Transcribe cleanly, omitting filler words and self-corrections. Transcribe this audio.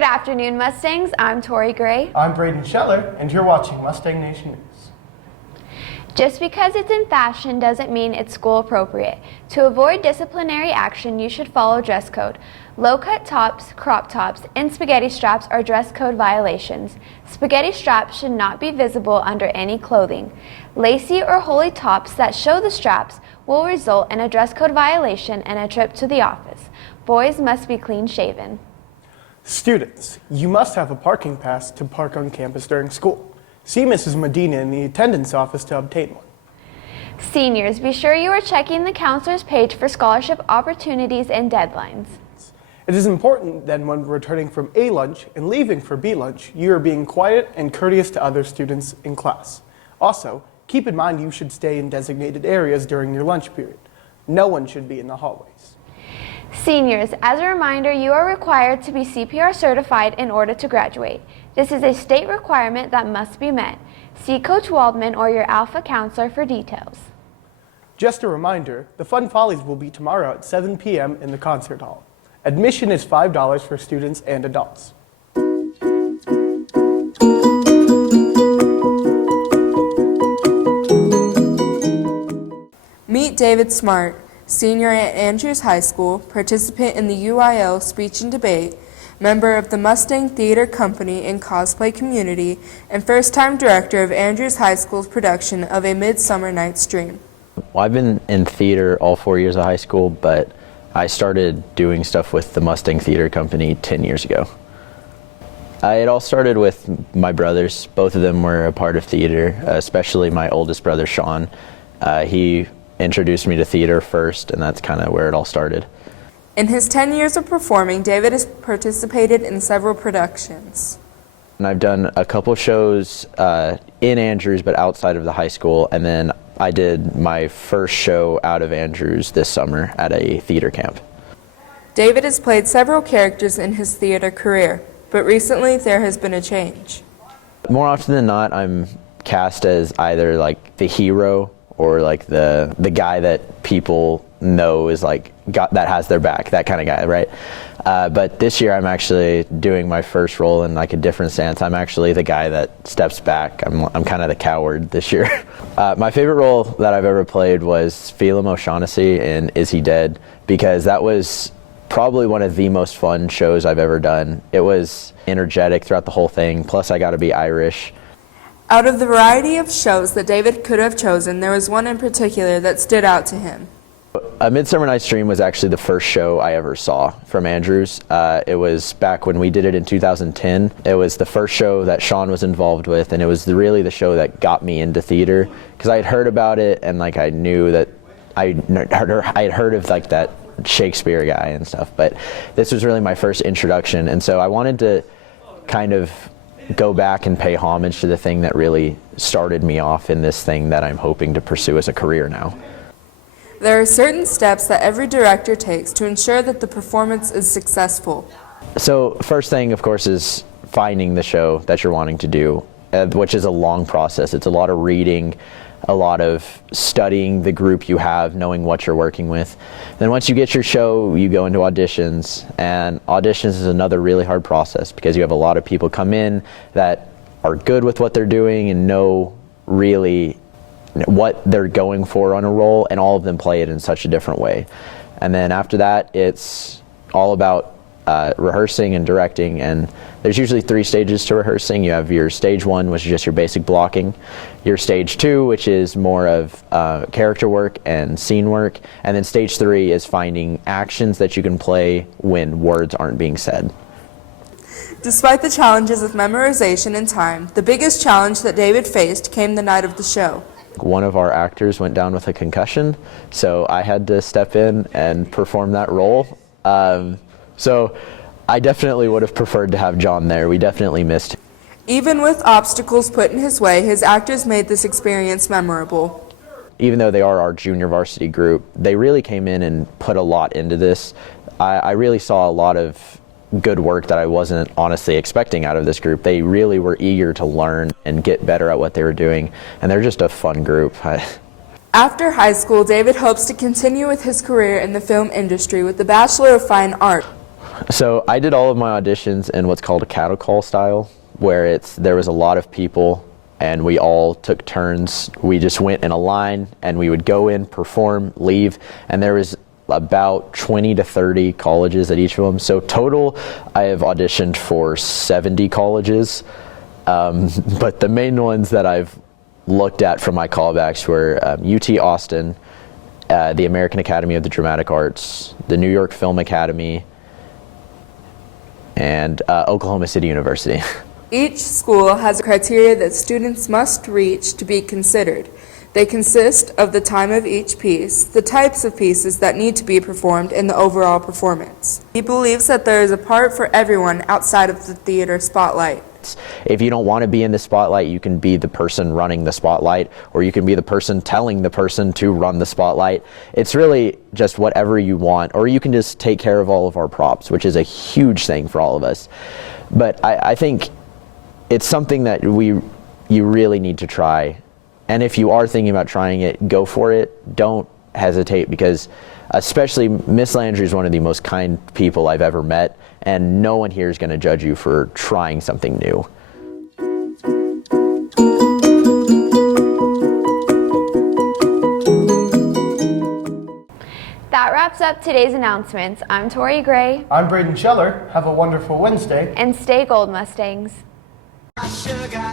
Good afternoon, Mustangs. I'm Tori Gray. I'm Braden Scheller, and you're watching Mustang Nation News. Just because it's in fashion doesn't mean it's school appropriate. To avoid disciplinary action, you should follow dress code. Low-cut tops, crop tops, and spaghetti straps are dress code violations. Spaghetti straps should not be visible under any clothing. Lacy or holey tops that show the straps will result in a dress code violation and a trip to the office. Boys must be clean-shaven. Students, you must have a parking pass to park on campus during school. See Mrs. Medina in the attendance office to obtain one. Seniors, be sure you are checking the counselor's page for scholarship opportunities and deadlines. It is important that when returning from A lunch and leaving for B lunch, you are being quiet and courteous to other students in class. Also, keep in mind you should stay in designated areas during your lunch period. No one should be in the hallways. Seniors, as a reminder, you are required to be CPR certified in order to graduate. This is a state requirement that must be met. See Coach Waldman or your Alpha counselor for details. Just a reminder, the Fun Follies will be tomorrow at 7 p.m. in the concert hall. Admission is $5 for students and adults. Meet David Smart, senior at Andrews High School, participant in the UIL Speech and Debate, member of the Mustang Theater Company and cosplay community, and first-time director of Andrews High School's production of A Midsummer Night's Dream. Well, I've been in theater all 4 years of high school, but I started doing stuff with the Mustang Theater Company 10 years ago. It all started with my brothers. Both of them were a part of theater, especially my oldest brother, Sean. He introduced me to theater first, and that's kind of where it all started. In his 10 years of performing, David has participated in several productions. And I've done a couple shows in Andrews, but outside of the high school, and then I did my first show out of Andrews this summer at a theater camp. David has played several characters in his theater career, but recently there has been a change. More often than not, I'm cast as either like the hero or like the guy that people know is like that has their back, that kind of guy, right? But this year I'm actually doing my first role in like a different stance. I'm actually the guy that steps back. I'm kind of the coward this year. My favorite role that I've ever played was Phelim O'Shaughnessy in Is He Dead? Because that was probably one of the most fun shows I've ever done. It was energetic throughout the whole thing, plus I got to be Irish. Out of the variety of shows that David could have chosen, there was one in particular that stood out to him. A Midsummer Night's Dream was actually the first show I ever saw from Andrews. It was back when we did it in 2010. It was the first show that Sean was involved with, and it was really the show that got me into theater, because I had heard about it, and like I knew that I had heard of like that Shakespeare guy and stuff, but this was really my first introduction, and so I wanted to kind of go back and pay homage to the thing that really started me off in this thing that I'm hoping to pursue as a career now. There are certain steps that every director takes to ensure that the performance is successful. So first thing, of course, is finding the show that you're wanting to do, which is a long process. It's a lot of reading, a lot of studying the group you have, knowing what you're working with. Then once you get your show, you go into auditions, and auditions is another really hard process because you have a lot of people come in that are good with what they're doing and know really what they're going for on a role, and all of them play it in such a different way. And then after that, it's all about rehearsing and directing, and there's usually 3 stages to rehearsing. You have your stage 1, which is just your basic blocking, your stage 2, which is more of character work and scene work, and then stage 3 is finding actions that you can play when words aren't being said. Despite the challenges of memorization and time, the biggest challenge that David faced came the night of the show. One of our actors went down with a concussion, so I had to step in and perform that role. So I definitely would have preferred to have John there. We definitely missed him. Even with obstacles put in his way, his actors made this experience memorable. Even though they are our junior varsity group, they really came in and put a lot into this. I really saw a lot of good work that I wasn't honestly expecting out of this group. They really were eager to learn and get better at what they were doing, and they're just a fun group. After high school, David hopes to continue with his career in the film industry with the Bachelor of Fine Art. So I did all of my auditions in what's called a cattle call style, where there was a lot of people and we all took turns. We just went in a line and we would go in, perform, leave, and there was about 20 to 30 colleges at each of them. So total, I have auditioned for 70 colleges, but the main ones that I've looked at for my callbacks were UT Austin, the American Academy of the Dramatic Arts, the New York Film Academy, and Oklahoma City University. Each school has a criteria that students must reach to be considered. They consist of the time of each piece, the types of pieces that need to be performed, and the overall performance. He believes that there is a part for everyone outside of the theater spotlight. If you don't want to be in the spotlight, you can be the person running the spotlight, or you can be the person telling the person to run the spotlight. It's really just whatever you want, or you can just take care of all of our props, which is a huge thing for all of us. But I think it's something that you really need to try. And if you are thinking about trying it, go for it. Don't hesitate, because especially Miss Landry is one of the most kind people I've ever met, and no one here is going to judge you for trying something new. That wraps up today's announcements. I'm Tori Gray. I'm Braden Scheller. Have a wonderful Wednesday. And stay gold, Mustangs. Sugar.